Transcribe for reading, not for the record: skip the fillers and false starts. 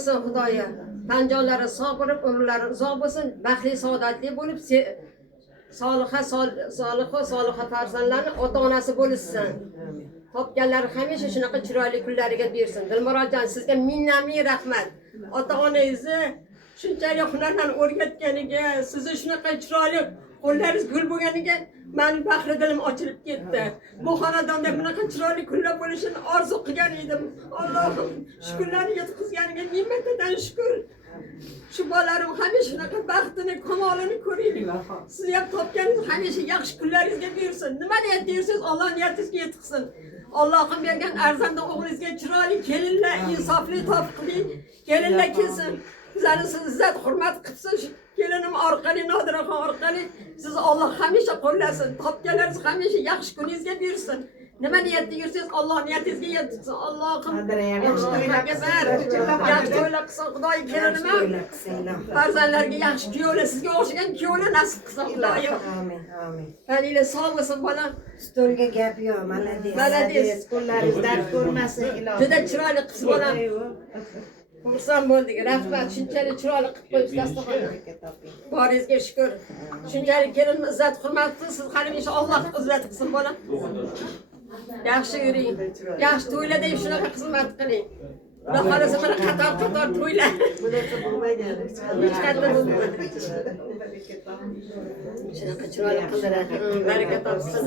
Xudoya tanjonlari sog' bo'lib, umrlari uzoq bo'lsin, baxtli saodatli bo'lib, soliha farzandlarni ota-onasi bo'lishsin. Topganlari hamisha shunaqa chiroyli kunlariga bersin. Dilmurodjon, sizga ming rahmat. Ota-onangizni shunchalik hunardan o'rgatganiga, sizni shunaqa chiroyli qo'llaringiz gul bo'lganiga mening baxtli dilim ochilib ketdi. Bu xonadonda bunaqa chiroyli kunlar bo'lishini orzu qilgan edim. Allohim shu kunlarni yetkazganiga ming martadan shukr. Shu bolalarim hamisha shunaqa baxtini, kamolini ko'raylik. Siz ham topganingiz hamisha yaxshi kunlaringizga bersin. Nima niyat deysiz, Alloh niyatingizga yetkazsin. Allohim bergan arzanda o'g'lingizga chiroyli kelinlar, insofli, tofiqli kelinlar kelsin. Sizlarni izzat, hurmat qilsin. Kelinim orqali, Nodiraxon orqali sizni Alloh hamisha qo'llasin. Topganlaringiz hamisha yaxshi kuningizga bersin. Nima niyatda yursangiz, Alloh niyatingizga yetkazsin. Allohim yaxshi to'ylar qilsin. Xudoy kelinim farzandlarga yaxshi kuyovlar, sizga o'xshagan kuyovlar nasib qilsin Xudoyim. Amin, amin. Taninglar sog' bo'lsin bolam. Stolga gap yo'q, malades. Qo'llaringiz dard ko'rmasin ilohim. Juda chiroyli qiz bolam. Xursand bo'ldik. Rahmat, shunchalik chiroyli qilib qo'yibsiz dasturxonni. Boringizga shukr. Shunchalik kelin izzat, hurmat qilsiz. Halimisha Alloh izzat qilsin bolam. Yaxshi yuring. Yaxshi to'ylarda shunaqa xizmat qiling. Xudo xolasa mana qator to'ylar. Bunaqa bo'lmagan. Hech qanday bo'lmaydi. Shunaqa chiroyli qildilar. Baraka topsin.